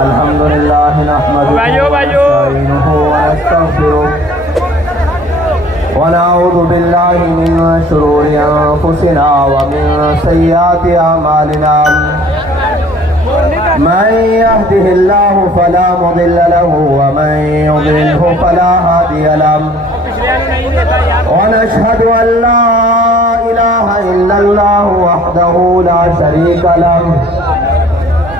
अल्हम्दुलिल्लाह नहमदुहु व नस्तगफिरुह व नऊज़ु बिल्लाहि मिन शुरूरि अनफुसिना व मिन सय्यिआति अमालिना मन यहदिहिल्लाहु फला मुदिल्ल लहु व मन युद्लिल्हु फला हादिय लहु व नशहदु अन ला इलाहा इल्लल्लाहु वहदहु ला शरीका लहु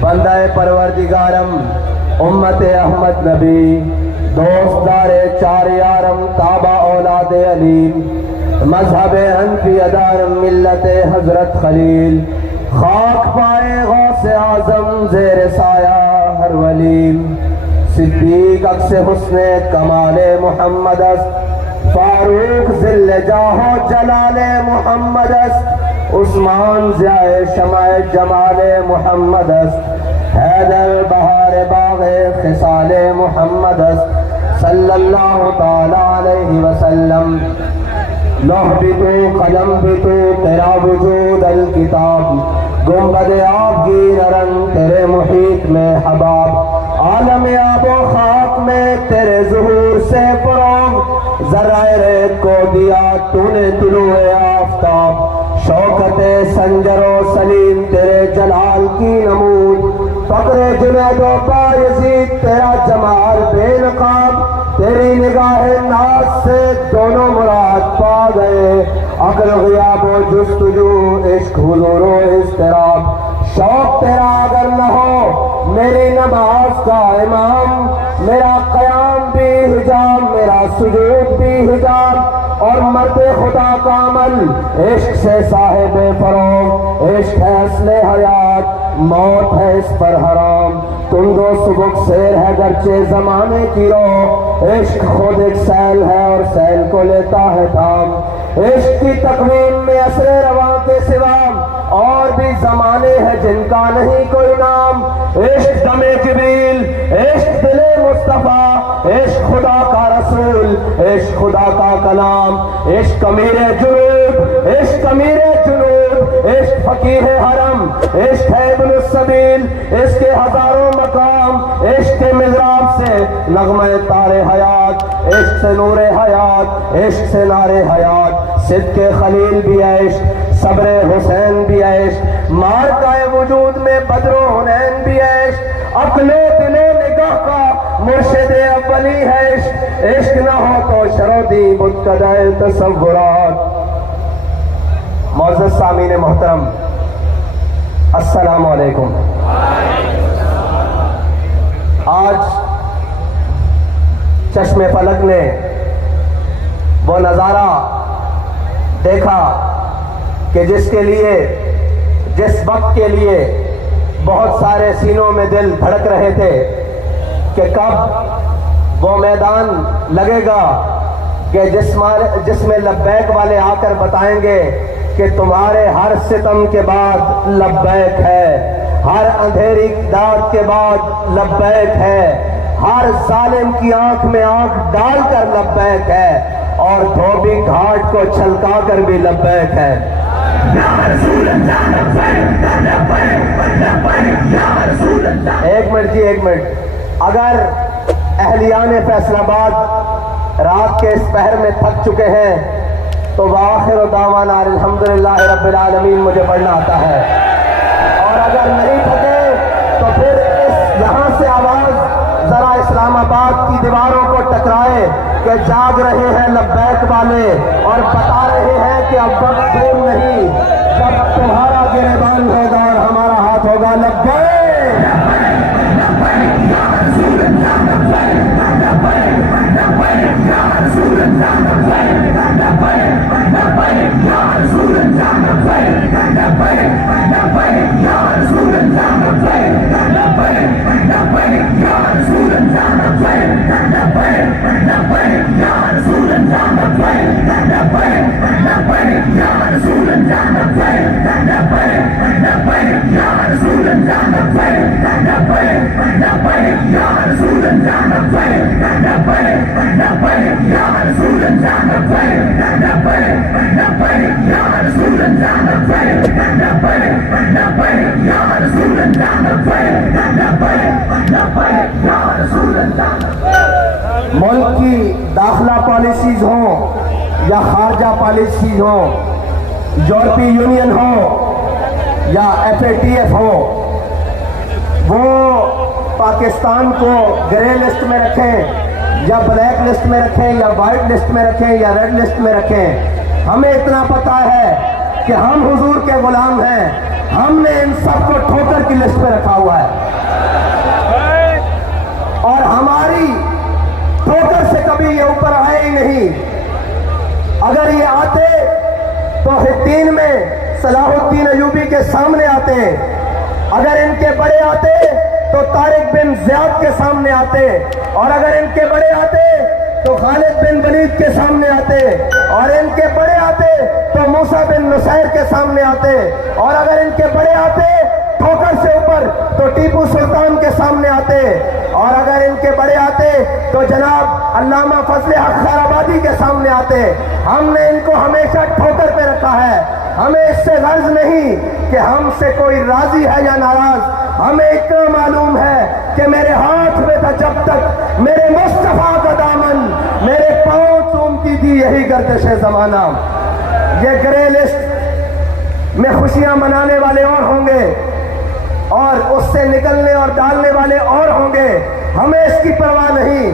बंदाए परवरदिगारम उम्मत अहमद नबी दोस्तदारे चार यारम ताबा औलाद अलीम मजहब हनफी अदारम मिल्लत हजरत खलील खाक पाए गौसे आजम जेर साया हर वलीम सिद्दीक अक्से हुस्ने कमाले मोहम्मद फारूक जिल्ले जाहो जलाले मोहम्मद उस्मान ज़ियाए शमाए जमाले मोहम्मद हैदर बहार बाग़े खिसाले मोहम्मद सल्लल्लाहु ताला अलैहि वसल्लम लौह भी तो कलम भी तो तेरा वजूद अल किताब गुंबद आबगी नरन तेरे मुहीत में हबाब आलम आबो खाक में तेरे ज़ुहूर से फ़रोग़ ज़राए रेत को दिया तूने तुलूए आफ़ताब शौकते संजरो सलीम तेरे जलाल की नमूद फ़क्रे जुनैदो बायज़ीद तेरा जमाल बेनकाब तेरी निगाह नाज से दोनों मुराद पा गए अक्ल ग़ियाबो जुस्तजू इश्क हुज़ूरो इज़्तिराब शौक तेरा अगर न हो मेरी नमाज का इमाम मेरा क़याम भी हिजाब मेरा सुजूद भी हिजाब और मर्दे खुदा का अमल इश्क से साहिब फरोग इश्क है असले हयात मौत है इस पर हराम तुम दो सुबुक शेर है गरचे जमाने की रो इश्क खुद एक सैल है और सैल को लेता है थाम इश्क की तकवीन में असरे रवा के सिवा और भी जमाने हैं जिनका नहीं कोई नाम। इश्क दमे जिब्रील, इश्क दिले मुस्तफा, इश्क खुदा का रसूल, इश्क खुदा का कलाम, इश्क अमीरे जुनूब, इश्क अमीरे जुनूब, इश्क फकीर हरम, इश्क है इब्न सबील, इसके हजारों मकाम, इश्क के मिज़राब से नगमे तारे हयात, इश्क से नूरे हयात, इश्क से नारे हयात, सिद्के खलील भी है इश्क, सब्रे हुसैन भी है इश्क, मार का वजूद में बदरो हुनैन भी है इश्क, अक्लो दिलो निगाह का मुर्शिद अव्वली है इश्क, इश्क न हो तो शरोदी मुत्तदाए तसव्वुरात। मौजूद सामीन मोहतरम, अस्सलामु अलैकुम। आज चश्मे फलक ने वो नज़ारा देखा कि जिसके लिए, जिस वक्त के लिए बहुत सारे सीनों में दिल धड़क रहे थे कि कब वो मैदान लगेगा कि जिसमें लब्बैक वाले आकर बताएंगे कि तुम्हारे हर सितम के बाद लब्बैक है, हर अंधेरी दाद के बाद लब्बैक है, हर जालिम की आंख में आंख डालकर लब्बैक है, और धोबी घाट को छलका कर भी लब्बैक है। एक मिनट जी, एक मिनट। अगर अहलियाने फैसलाबाद रात के इस पहर में थक चुके हैं तो वाखिर दावाना अल्हम्दुलिल्लाह रब्बिल आलमीन मुझे पढ़ना आता है, और अगर नहीं थके तो फिर इस यहाँ से आवाज जरा इस्लामाबाद की दीवारों को टकराए कि जाग रहे हैं लब्बैक वाले और बता रहे हैं कि अब वक्त दूर नहीं जब तुम्हारा गिरेबान होगा और हमारा हाथ होगा लब्बैक। मुल्क की दाखिला पॉलिसीज हो या खारजा पॉलिसीज हो, यूरोपीय यूनियन हो या FATF हो, वो पाकिस्तान को ग्रे लिस्ट में रखें या ब्लैक लिस्ट में रखें या वाइट लिस्ट में रखें या रेड लिस्ट में रखें, हमें इतना पता है कि हम हुजूर के गुलाम हैं। हमने इन सबको ठोकर की लिस्ट में रखा हुआ है और हमारी ठोकर से कभी ये ऊपर आए ही नहीं। अगर ये आते तो हित्तीन में सलाहुद्दीन अयूबी के सामने आते, अगर इनके बड़े आते तो तारिक बिन ज़ियाद के सामने आते, और अगर इनके बड़े आते तो खालिद बिन वलीद के सामने आते, और इनके बड़े आते तो मूसा बिन नुसैर के सामने आते, और अगर इनके बड़े आते ठोकर से ऊपर तो टीपू सुल्तान के सामने आते, और अगर इनके बड़े आते तो जनाब अल्लामा फजले हक खैराबादी के सामने आते। हमने इनको हमेशा ठोकर पे रखा है। हमें इससे गर्ज नहीं कि हमसे कोई राजी है या नाराज, हमें इतना मालूम है कि मेरे हाथ में था जब तक मेरे मुस्तफा का दामन, मेरे पांव चूमती थी यही गर्दिश जमाना। ये ग्रे लिस्ट में खुशियां मनाने वाले और होंगे और उससे निकलने और डालने वाले और होंगे, हमें इसकी परवाह नहीं।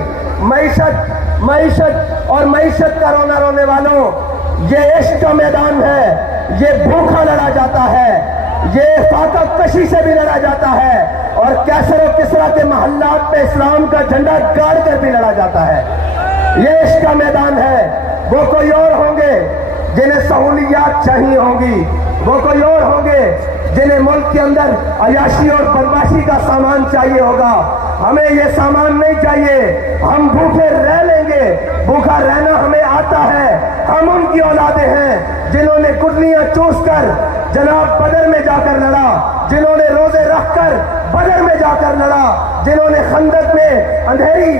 मईशत और मईशत का रोना रोने वालों, ये इश्क का मैदान है, ये भूखा लड़ा जाता है, ये फाका कशी से भी लड़ा जाता है, और कैसर और किसरा के महल्लात में इस्लाम का झंडा गाड़ कर भी लड़ा जाता है। ये इश्क का मैदान है। वो कोई और होंगे जिन्हें सहूलियात चाहिए होंगी, वो कोई और होंगे जिन्हें मुल्क के अंदर अयाशी और बदमाशी का सामान चाहिए होगा। हमें ये सामान नहीं चाहिए, हम भूखे रह लेंगे, भूखा रहना हमें आता है। हम हम उनकी औलादे हैं जिन्होंने कुटलियां चूस कर जनाब बदर में जाकर लड़ा, जिन्होंने रोजे रखकर बदर में जाकर लड़ा, जिन्होंने खंदक में अंधेरी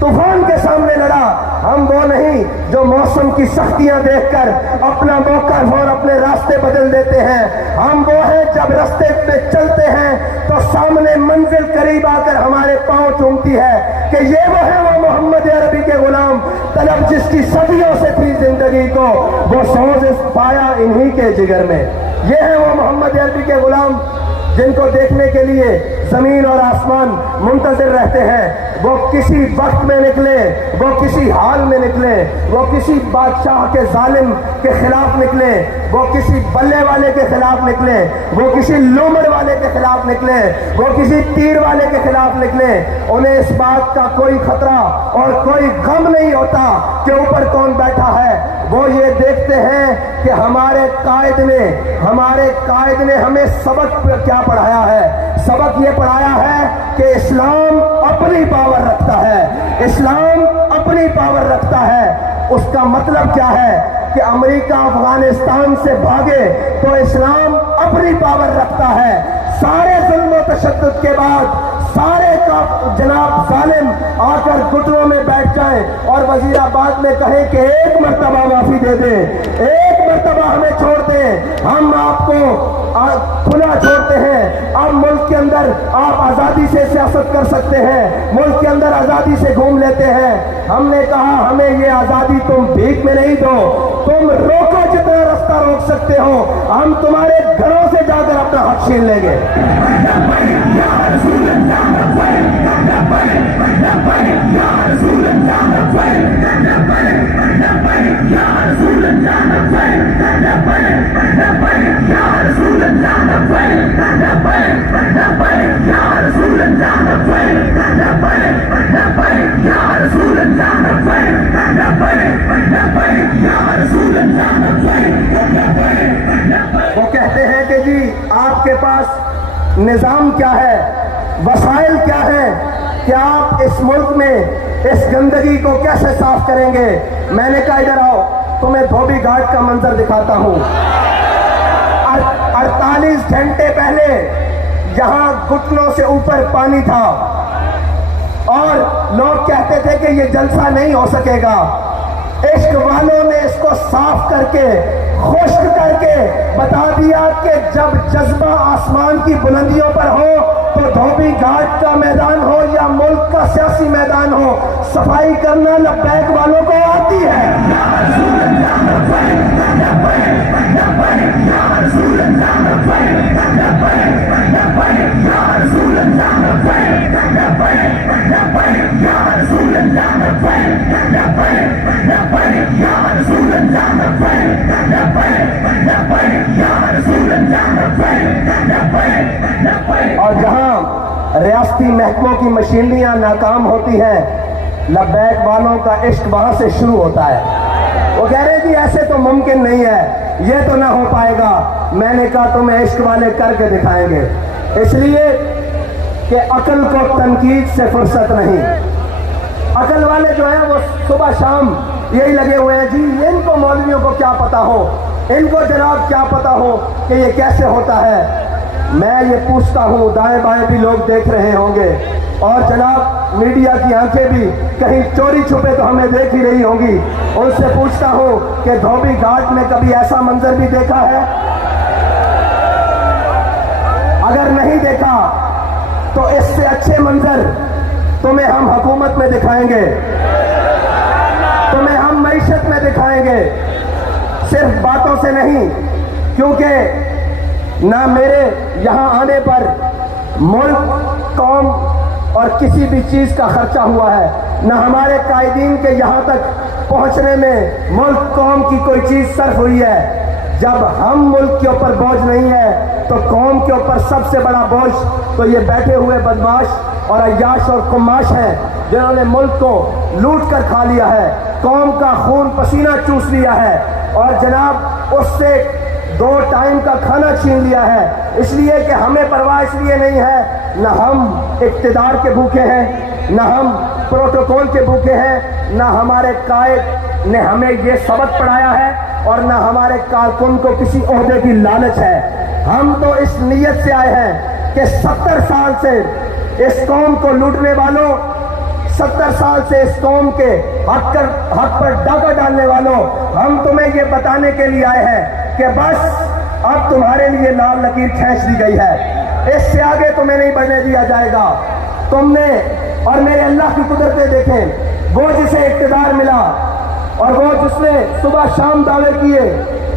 तूफान के सामने लड़ा। हम वो नहीं जो मौसम की सख्तियां देखकर अपना मौका और अपने रास्ते बदल देते हैं। हम वो हैं जब रास्ते पे चलते हैं तो सामने मंजिल करीब आकर हमारे पांव चूमती है कि ये वो है वो मोहम्मद अरबी के गुलाम, तलब जिसकी सदियों से थी जिंदगी को वो सोज पाया इन्हीं के जिगर में। ये है वो मोहम्मद अरबी के गुलाम जिनको देखने के लिए जमीन और आसमान मुंतजिर रहते हैं। वो किसी वक्त में निकले, वो किसी हाल में निकले, वो किसी बादशाह के जालिम के खिलाफ निकले, वो किसी बल्ले वाले के खिलाफ निकले, वो किसी लोमड़ वाले के खिलाफ निकले, वो किसी तीर वाले के खिलाफ निकले। उन्हें इस बात का कोई खतरा और कोई गम नहीं होता कि ऊपर कौन बैठा है। वो ये देखते हैं कि हमारे कायद ने हमें सबक क्या पढ़ाया है। सबक ये पढ़ाया है कि इस्लाम अपनी पावर रखता है, इस्लाम अपनी पावर रखता है। उसका मतलब क्या है कि अमेरिका अफगानिस्तान से भागे तो इस्लाम अपनी पावर रखता है। सारे जुल्म और तशद्दुद के बाद सारे का जनाब जालिम आकर घुटनों में बैठ जाए और वजीराबाद में कहे कि एक मर्तबा माफी दे दे, एक मर्तबा हमें छोड़ दे, हम आपको खुला छोड़ते हैं। अब मुल्क के अंदर आप आजादी से सियासत कर सकते हैं, मुल्क के अंदर आजादी से घूम लेते हैं। हमने कहा हमें ये आजादी तुम भीख में नहीं दो, तुम रोको जितना रास्ता रोक सकते हो, हम तुम्हारे घरों से जाकर अपना हक छीन लेंगे। वो कहते हैं कि जी आपके पास निजाम क्या है, वसाइल क्या है, क्या आप इस मुल्क में इस गंदगी को कैसे साफ करेंगे। मैंने कहा इधर आओ, तुम्हें धोबी घाट का मंजर दिखाता हूं। 48 घंटे पहले यहां घुटनों से ऊपर पानी था और लोग कहते थे कि ये जलसा नहीं हो सकेगा। इश्क वालों ने इसको साफ करके खुश्क करके बता दिया कि जब जज्बा आसमान की बुलंदियों पर हो तो धोबी घाट का मैदान हो या मुल्क का सियासी मैदान हो, सफाई करना लब्बैक वालों को आती है। और जहां रियासती महकमों की मशीनरियां नाकाम होती हैं, लब्बैक वालों का इश्क वहां से शुरू होता है। वो कह रहे जी ऐसे तो मुमकिन नहीं है, ये तो ना हो पाएगा। मैंने कहा तुम्हें इश्क वाले करके दिखाएंगे, इसलिए कि अकल को तनकीद से फुर्सत नहीं। अकल वाले जो हैं वो सुबह शाम यही लगे हुए हैं जी, इनको मौलवियों को क्या पता हो, इनको जनाब क्या पता हो कि ये कैसे होता है। मैं ये पूछता हूँ, दाएं बाएं भी लोग देख रहे होंगे और जनाब मीडिया की आंखें भी कहीं चोरी छुपे तो हमें देख ही रही होंगी। उनसे पूछता हूँ कि धोबी घाट में कभी ऐसा मंजर भी देखा है? अगर नहीं देखा तो इससे अच्छे मंजर तुम्हें हम हुकूमत में दिखाएंगे, तुम्हें हम मईशत में दिखाएंगे, सिर्फ बातों से नहीं। क्योंकि ना मेरे यहाँ आने पर मुल्क, कौम और किसी भी चीज का खर्चा हुआ है, ना हमारे कायदीन के यहाँ तक पहुँचने में मुल्क, कौम की कोई चीज सर्फ हुई है। जब हम मुल्क के ऊपर बोझ नहीं है तो कौम के ऊपर सबसे बड़ा बोझ तो ये बैठे हुए बदमाश और अय्याश और कुमाश हैं, जिन्होंने मुल्क को लूट कर खा लिया है, कौम का खून पसीना चूस लिया है और जनाब उससे 2 टाइम का खाना छीन लिया है। इसलिए कि हमें परवाह इसलिए नहीं है, न हम इक़्तिदार के भूखे हैं, न हम प्रोटोकॉल के भूखे हैं, न हमारे कायद ने हमें ये सबक पढ़ाया है और न हमारे कारकुन को किसी ओहदे की लालच है। हम तो इस नीयत से आए हैं कि 70 साल से इस कौम को लूटने वालों, 70 साल से इस कौम के हक पर डाका डालने वालों, हम तुम्हें ये बताने के लिए आए हैं कि बस अब तुम्हारे लिए लाल लकीर खींच दी गई है, इससे आगे तुम्हें नहीं बढ़ने दिया जाएगा। तुमने और मेरे अल्लाह की कुदरतें देखें, वो जिसे इक़्तिदार मिला और वो जिसने सुबह शाम दावे किए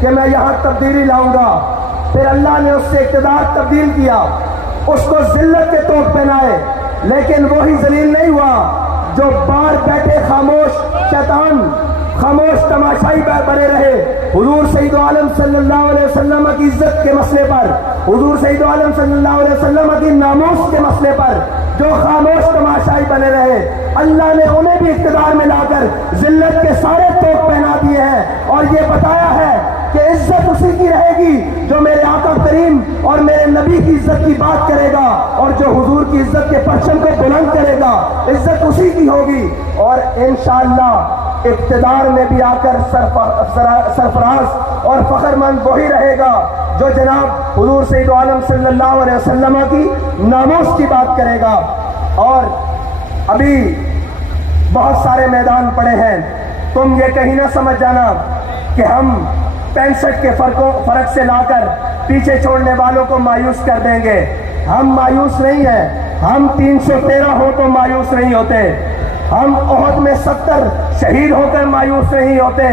कि मैं यहाँ तब्दीली लाऊंगा, फिर अल्लाह ने उससे इक़्तिदार तब्दील किया, उसको जिल्लत के तोप पहनाए, लेकिन वो ही जलील नहीं हुआ जो बाहर बैठे खामोश शैतान, खामोश तमाशाई बने रहे। हुजूर सैयद आलम सल्लल्लाहु अलैहि वसल्लम की इज्जत के मसले पर, हुजूर सैयद आलम सल्लल्लाहु अलैहि वसल्लम की नामूस के मसले पर जो खामोश तमाशाई बने रहे, अल्लाह ने उन्हें भी इक़्तिदार में लाकर जिल्लत के सारे तोप पहना दिए हैं और ये बताया है कि इज्जत उसी की रहेगी जो मेरे आका करीम और मेरे नबी की इज्जत की बात करेगा और जो हुजूर की इज्जत के परचम को बुलंद करेगा, इज्जत उसी की होगी। और इंशाअल्लाह इक़्तिदार में भी आकर सरफराज और फखरमंद वही रहेगा जो जनाब हुजूर सैयद आलम सल्लल्लाहु अलैहि वसल्लम की नामूस की बात करेगा। और अभी बहुत सारे मैदान पड़े हैं, तुम ये कहीं ना समझ जाना कि हम 65 के फर्क से लाकर पीछे छोड़ने वालों को मायूस कर देंगे। हम मायूस नहीं हैं, हम 313 हो तो मायूस नहीं होते, हम ओहद में 70 शहीद होकर मायूस नहीं होते,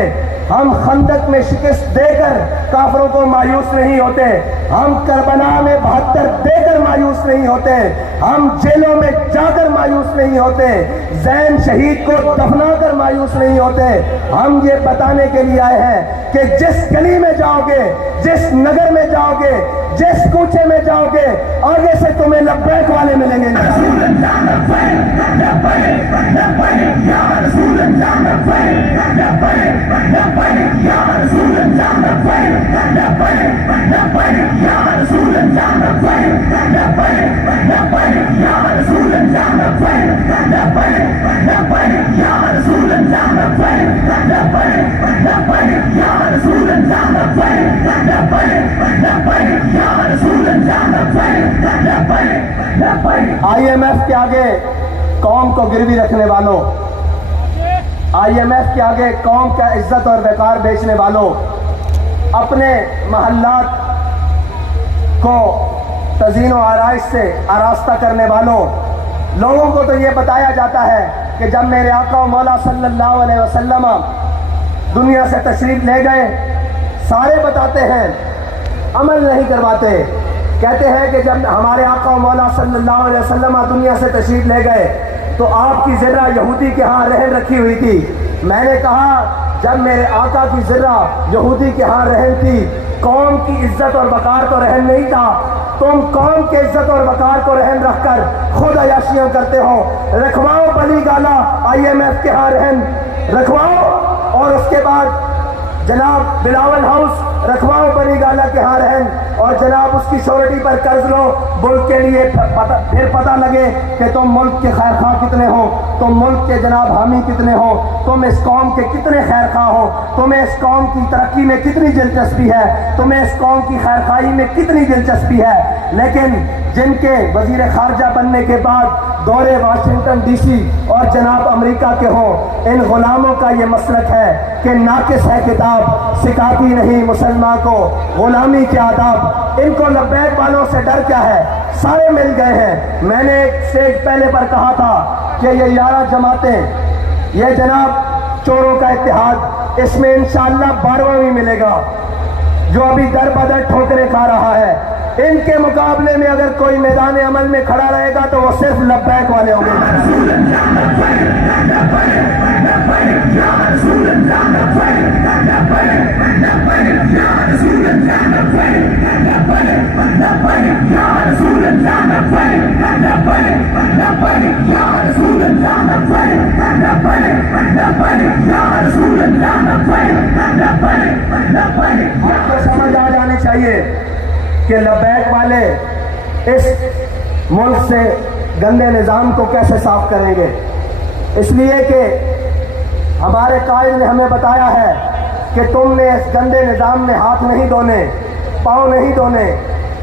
हम खंदक में शिकस्त देकर काफरों को मायूस नहीं होते, हम करबला में 72 देकर मायूस नहीं होते, हम जेलों में जाकर मायूस नहीं होते, जैन शहीद को दफनाकर मायूस नहीं होते। हम ये बताने के लिए आए हैं कि जिस गली में जाओगे, जिस नगर में जाओगे, जिस कूचे में जाओगे, आगे से तुम्हें लब्बैक वाले मिलेंगे। IMF के आगे कौम को गिरवी रखने वालों, IMF के आगे कौम का इज्जत और वकार बेचने वालों, अपने महल्लात को तज़ीन व आराइश से आरास्ता करने वालों, लोगों को तो ये बताया जाता है कि जब मेरे आका मौला सल्लल्लाहु अलैहि वसल्लम दुनिया से तशरीफ ले गए, सारे बताते हैं, अमल नहीं करवाते। कहते हैं कि जब हमारे आका मौला सल्लल्लाहु अलैहि वसल्लम दुनिया से तशरीफ ले गए तो आपकी ज़र्रा यहूदी के यहाँ रहन रखी हुई थी। मैंने कहा जब मेरे आका की ज़र्रा यहूदी के यहाँ रहन थी, कौम की इज्जत और वकार तो रहन नहीं था, तुम कौम के इज्जत और वकार को रहन रखकर खुद अयाशियां करते हो। रखवाओ बली गाला IMF के यहाँ रहन रखवाओ और उसके बाद जनाब बिलावल हाउस रखवाओ बनी गाला के यहाँ रहन और जनाब उसकी श्योरिटी पर कर्ज लो मुल्क के लिए, फिर पता लगे कि तुम मुल्क के खैर खा कितने हो, तुम मुल्क के जनाब हामी कितने हो, तुम इस कौम के कितने खैर खा हो, तुम्हें इस कौम की तरक्की में कितनी दिलचस्पी है, तुम्हें इस कौम की खैर खाई में कितनी दिलचस्पी है। लेकिन जिनके वजीर खारजा बनने के बाद दौरे वाशिंगटन DC और जनाब अमेरिका के हों, इन गुलामों का ये मसलक है कि नाकिस है किताब, सिखाती नहीं मुसलमान को गुलामी के आदाब। इनको लब्बैक वालों से डर क्या है, सारे मिल गए हैं। मैंने एक स्टेज पहले पर कहा था कि ये 11 जमातें, ये जनाब चोरों का इत्तेहाद, इसमें इंशाअल्लाह 12वां भी मिलेगा जो अभी दर बदर ठोकरें खा रहा है। इनके मुकाबले में अगर कोई मैदान अमल में खड़ा रहेगा तो वो सिर्फ लब्बैक वाले होंगे। आपको समझ आ जानी चाहिए कि लब्बैक वाले इस मुल्क से गंदे निज़ाम को कैसे साफ करेंगे। इसलिए कि हमारे कायद ने हमें बताया है कि तुमने इस गंदे निज़ाम में हाथ नहीं धोने, पाँव नहीं धोने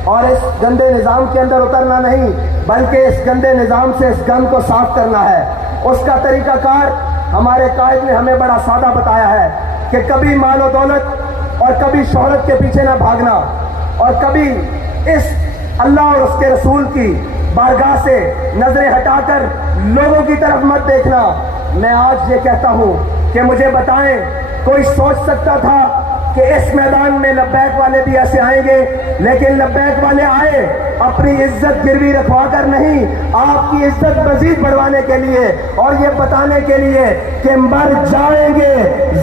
और इस गंदे निज़ाम के अंदर उतरना नहीं, बल्कि इस गंदे निज़ाम से इस गंद को साफ करना है। उसका तरीक़ाकार हमारे कायद ने हमें बड़ा सादा बताया है कि कभी माल और दौलत और कभी शोहरत के पीछे ना भागना और कभी इस अल्लाह और उसके रसूल की बारगाह से नजरें हटाकर लोगों की तरफ मत देखना। मैं आज ये कहता हूँ कि मुझे बताएं, कोई सोच सकता था कि इस मैदान में लब्बैक वाले भी ऐसे आएंगे, लेकिन लब्बैक वाले आए अपनी इज्जत गिरवी रखवा कर नहीं, आपकी इज्जत मजीद बढ़वाने के लिए और ये बताने के लिए कि मर जाएंगे,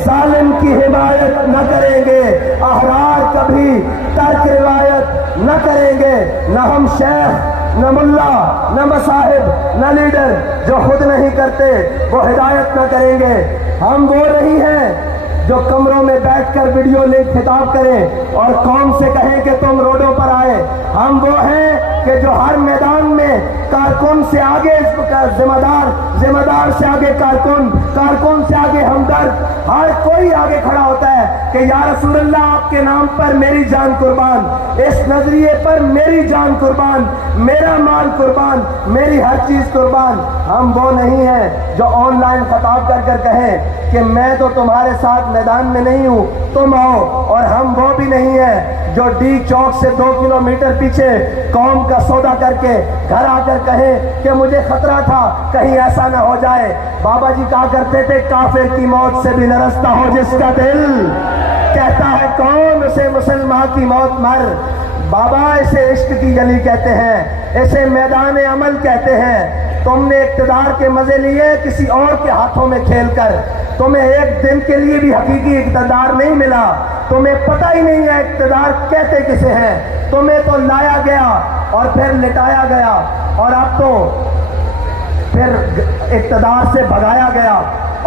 जालिम की हिमायत न करेंगे, अहरार कभी तर्क रिवायत न करेंगे। न हम शेख, न मुल्ला, न मसाहिब, न लीडर जो खुद नहीं करते वो हिदायत न करेंगे। हम वो नहीं हैं जो कमरों में बैठकर वीडियो लिंक खिताब करें और कौम से कहें कि तुम रोडों पर आए। हम वो हैं कि जो हर मैदान में कारकुन से आगे जिम्मेदार से आगे कारकुन से आगे हमदर्द, हर कोई आगे खड़ा होता है कि या रसूलल्लाह आपके नाम पर मेरी जान कुर्बान, इस नजरिए पर मेरी जान कुर्बान, मेरा माल कुर्बान, मेरी हर चीज कुर्बान। हम वो नहीं हैं जो ऑनलाइन खिताब कर कर कहें कि मैं तो तुम्हारे साथ मैदान में नहीं हूं, तुम आओ। और हम वो भी नहीं है जो डी चौक से 2 किलोमीटर पीछे कौम का सौदा करके घर आकर कहें कि मुझे खतरा था कहीं ऐसा ना हो जाए। बाबा जी कहा करते थे, काफिर की मौत से भी लरसता हो जिसका दिल, कहता है कौन उसे मुसलमान की मौत मर। बाबा इसे इश्क की गली कहते हैं, इसे मैदान अमल कहते हैं। तुमने इक़्तिदार के मजे लिए किसी और के हाथों में खेलकर, तुम्हें एक दिन के लिए भी हकीकी इक़्तिदार नहीं मिला, तुम्हें पता ही नहीं है इक़्तिदार कहते किसे हैं। तुम्हें तो लाया गया और फिर लिटाया गया और अब तो फिर इक़्तिदार से भगाया गया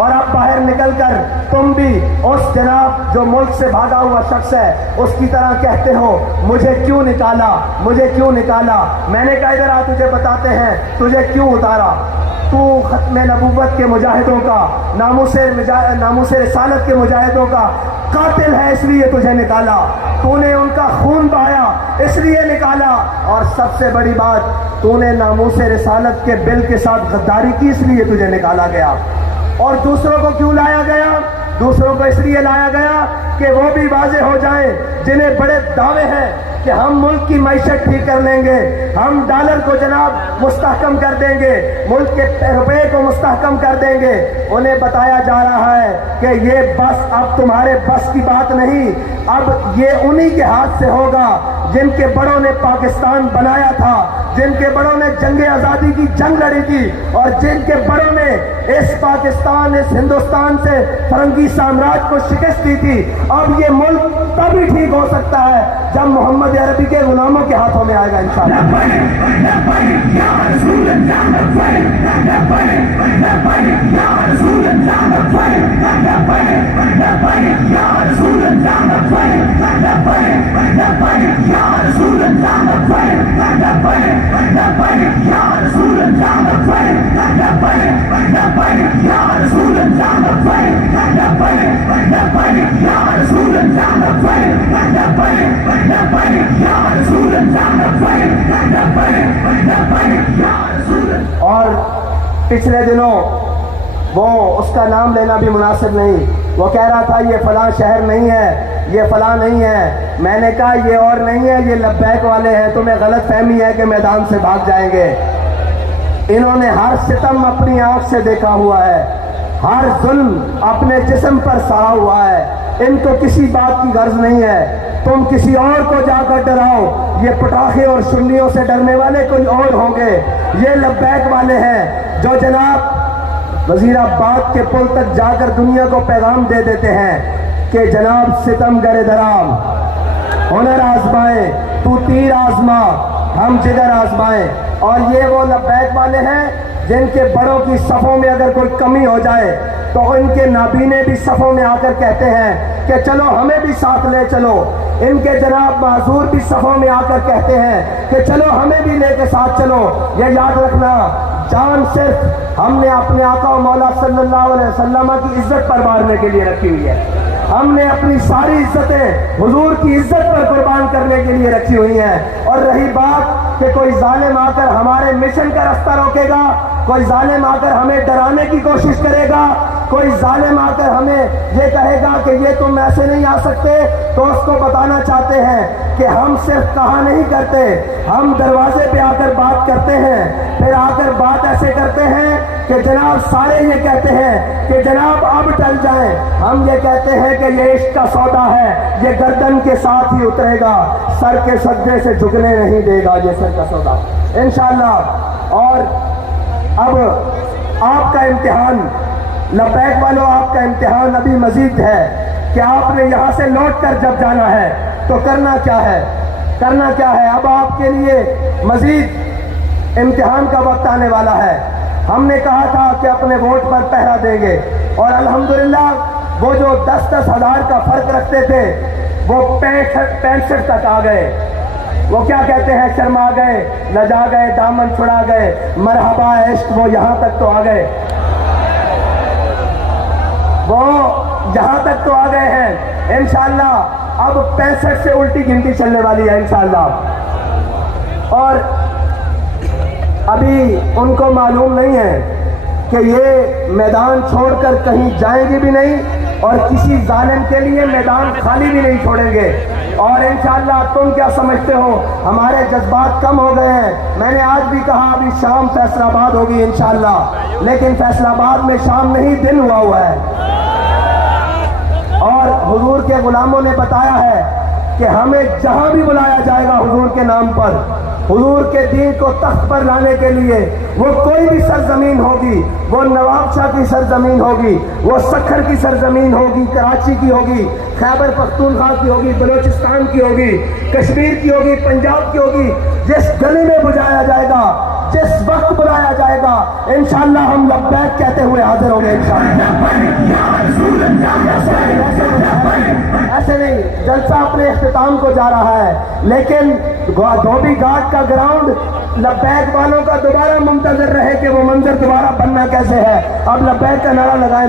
और अब बाहर निकलकर तुम भी उस जनाब जो मुल्क से भागा हुआ शख्स है उसकी तरह कहते हो, मुझे क्यों निकाला, मुझे क्यों निकाला। मैंने कहा इधर आ, तुझे बताते हैं तुझे क्यों उतारा। तू खत्म नबूवत के मुजाहिदों का, नामूस रिसालत के मुजाहिदों का कातिल है, इसलिए तुझे निकाला। तूने उनका खून बहाया इसलिए निकाला। और सबसे बड़ी बात, तूने नामूस रिसालत के बिल के साथ गद्दारी की इसलिए तुझे निकाला गया। और दूसरों को क्यों लाया गया? दूसरों को इसलिए लाया गया कि वो भी वाजे हो जाएं जिन्हें बड़े दावे हैं कि हम मुल्क की मईशत ठीक कर लेंगे, हम डॉलर को जनाब मुस्तहकम कर देंगे, मुल्क के रुपए को मुस्तहकम कर देंगे। उन्हें बताया जा रहा है कि ये बस अब तुम्हारे बस की बात नहीं, अब ये उन्हीं के हाथ से होगा जिनके बड़ों ने पाकिस्तान बनाया था, जिनके बड़ों ने जंग आज़ादी की जंग लड़ी थी और जिनके बड़ों ने इस पाकिस्तान, इस हिंदुस्तान से फरंगी साम्राज्य को शिकस्त दी थी। अब ये मुल्क तभी ठीक हो सकता है जब मोहम्मद अरबी के गुलामों के हाथों में आएगा इंशाअल्लाह। और पिछले दिनों वो उसका नाम लेना भी मुनासिब नहीं, वो कह रहा था ये फलां शहर नहीं है, ये फलां नहीं है। मैंने कहा ये और नहीं है, ये लब्बैक वाले हैं, तुम्हें गलत फहमी है कि मैदान से भाग जाएंगे। इन्होंने हर सितम अपनी आंख से देखा हुआ है, हर जुल्म अपने जिस्म पर सहा हुआ है। इनको किसी बात की गर्ज नहीं है तुम किसी और को जाकर डराओ। ये पटाखे और सुन्नियों से डरने वाले कोई और होंगे। ये लब्बैक वाले हैं जो जनाब वजीराबाद के पुल तक जाकर दुनिया को पैगाम दे देते हैं कि जनाब सितमगर दराम, हुनर आजमाए, तू तीर आजमा, हम जिगर आजमाए। और ये वो लब्बैक वाले हैं जिनके बड़ों की सफ़ों में अगर कोई कमी हो जाए तो इनके नाबीने भी सफ़ों में आकर कहते हैं कि चलो हमें भी साथ ले चलो। इनके जनाब माजूर भी सफ़ों में आकर कहते हैं कि चलो हमें भी लेके साथ चलो। ये याद रखना, जान सिर्फ हमने अपने आका और मौला सल्लल्लाहु अलैहि वसल्लम की इज्जत पर मारने के लिए रखी हुई है। हमने अपनी सारी इज्जतें हुजूर की इज्जत पर कुर्बान करने के लिए रखी हुई हैं। और रही बात कि कोई जालिम आकर हमारे मिशन का रास्ता रोकेगा, कोई जालिम आकर हमें डराने की कोशिश करेगा, कोई जालिम आकर हमें ये कहेगा कि ये तुम ऐसे नहीं आ सकते, तो उसको बताना चाहते हैं कि हम सिर्फ कहा नहीं करते, हम दरवाजे पे आकर बात करते हैं। फिर आकर बात ऐसे करते हैं कि जनाब सारे ये कहते हैं कि जनाब अब टल जाएं। हम ये कहते हैं कि ये इश्क का सौदा है, ये गर्दन के साथ ही उतरेगा, सर के सजदे से झुकने नहीं देगा ये सर का सौदा इंशाअल्लाह। और अब आपका इम्तिहान, लब्बैक वालों, आपका इम्तिहान अभी मजीद है कि आपने यहाँ से लौट कर जब जाना है तो करना क्या है, करना क्या है। अब आपके लिए मजीद इम्तिहान का वक्त आने वाला है। हमने कहा था कि अपने वोट पर पहरा देंगे, और अल्हम्दुलिल्लाह वो जो 10-10 हज़ार का फर्क रखते थे वो 65 तक आ गए। वो क्या कहते हैं, शर्मा गए, लजा गए, दामन छुड़ा गए, मरहबा इश्क, वो यहाँ तक तो आ गए, वो यहाँ तक तो आ गए हैं इंशाअल्लाह। अब 65 से उल्टी गिनती चलने वाली है इंशाअल्लाह। और अभी उनको मालूम नहीं है कि ये मैदान छोड़कर कहीं जाएंगे भी नहीं, और किसी जालिम के लिए मैदान खाली भी नहीं छोड़ेंगे। और इंशाअल्लाह तुम क्या समझते हो, हमारे जज्बात कम हो गए हैं। मैंने आज भी कहा अभी शाम फैसलाबाद होगी इंशाअल्लाह, लेकिन फैसलाबाद में शाम नहीं दिन हुआ है। और हुजूर के गुलामों ने बताया है कि हमें जहां भी बुलाया जाएगा हुजूर के नाम पर, हुजूर के दीन को तख्त पर लाने के लिए, वो कोई भी सरजमीन होगी, वो नवाब शाह की सरजमीन होगी, वो सखर की सरजमीन होगी, कराची की होगी, खैबर पख्तूनख्वा की होगी, बलोचिस्तान की होगी, कश्मीर की होगी, पंजाब की होगी, जिस गली में बुलाया जाएगा, जिस वक्त बुलाया जाएगा, इंशाअल्लाह हम लब्बैक कहते हुए हाजिर होंगे इंशाअल्लाह। ऐसे नहीं, जलसा अपने इख्तिताम को जा रहा है, लेकिन धोबी घाट का ग्राउंड लब्बैक वालों का दोबारा मुंतजर रहे कि वो मंजर दोबारा बनना कैसे है। अब लब्बैक का नारा लगाएं,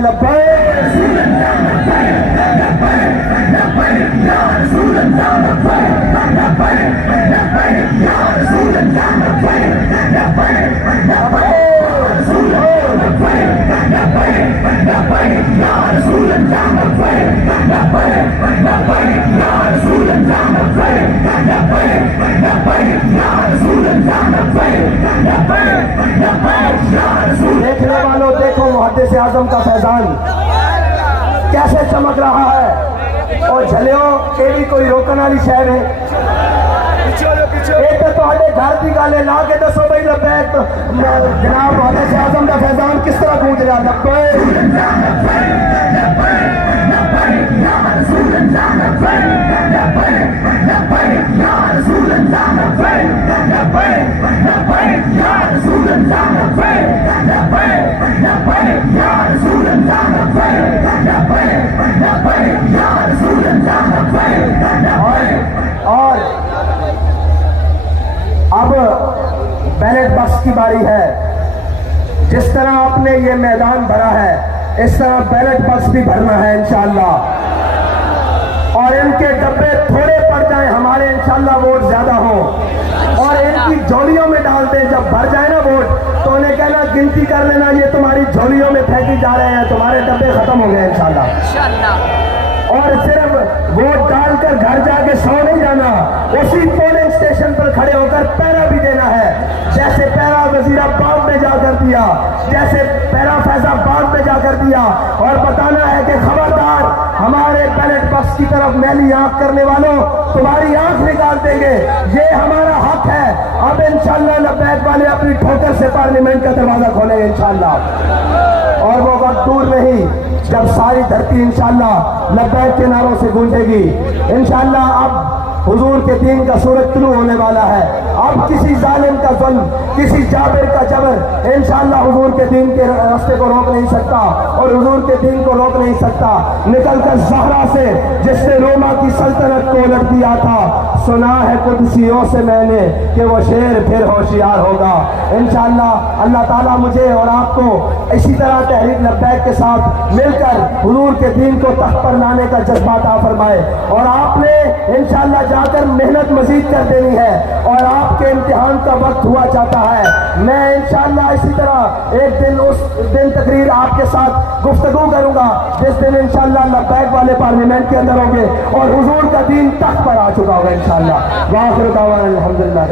देखने वालों देखो मुहद्दिस आज़म का फैजान कैसे चमक रहा है। और झलियो ये भी कोई रोकन वाली शहर है, घर की गल ला के दसो भाई लब्बैक जनाब मुहद्दिस आज़म का फैजान किस तरह गूंज रहा और अब बैलेट बॉक्स की बारी है। जिस तरह आपने ये मैदान भरा है, इस तरह बैलेट बॉक्स भी भरना है इंशाअल्लाह। और इनके डब्बे थोड़े पड़ जाएं, हमारे इंशाअल्लाह वोट ज्यादा हो, और इनकी झोलियों में डाल दें। जब भर जाए ना वोट तो उन्हें कहना गिनती कर लेना, ये तुम्हारी झोलियों में फेंकी जा रहे हैं, तुम्हारे डब्बे खत्म हो गए इंशाअल्लाह। और सिर्फ वोट डालकर घर जाके सो नहीं जाना, उसी पोलिंग स्टेशन पर खड़े होकर पहरा भी देना है। जैसे पहरा वजीराबाद में जाकर दिया, जैसे पहरा फैजाबाद में जाकर दिया, और बताना है कि खबरदार हमारे बैलेट बॉक्स की तरफ मैली आंख करने वालों, तुम्हारी आंख निकाल देंगे, ये हमारा हक है। अब इंशाअल्लाह लब्बैक वाले अपनी ठोकर से पार्लियामेंट का दरवाजा खोलेंगे इंशाअल्लाह। और वो वक्त दूर नहीं जब सारी धरती इंशाअल्लाह लब्बैक के नारों से गूंजेगी इंशाअल्लाह। अब हुजूर के दीन का सूरज तुलू होने वाला है। अब किसी जालिम का जुल्म, किसी जाबिर का जबर इंशाअल्लाह हुजूर के दीन के रास्ते को रोक नहीं सकता, और हुजूर के दीन को रोक नहीं सकता। निकलकर ज़हरा से जिसने रोमा की सल्तनत को उलट दिया था, सुना है कुदसियों से मैंने कि वो शेर फिर होशियार होगा। इंशाअल्लाह अल्लाह ताला मुझे और आपको इसी तरह तहरीक लब्बैक के साथ मिलकर हुजूर के दीन को तख्त पर लाने का जज्बा अता फरमाए। और आपने इंशाअल्लाह जाकर मेहनत मजीद कर देनी है और आपके इम्तिहान का वक्त हुआ जाता है। मैं इंशाअल्लाह इसी तरह एक दिन उस दिन तकरीर आपके साथ गुफ्तगू करूंगा जिस दिन इंशाअल्लाह लब्बैक वाले पार्लियामेंट के अंदर होंगे और हुजूर का दीन तख्त पर आ चुका होगा इंशाअल्लाह। वाखिर दावाना अल्हम्दुलिल्लाह।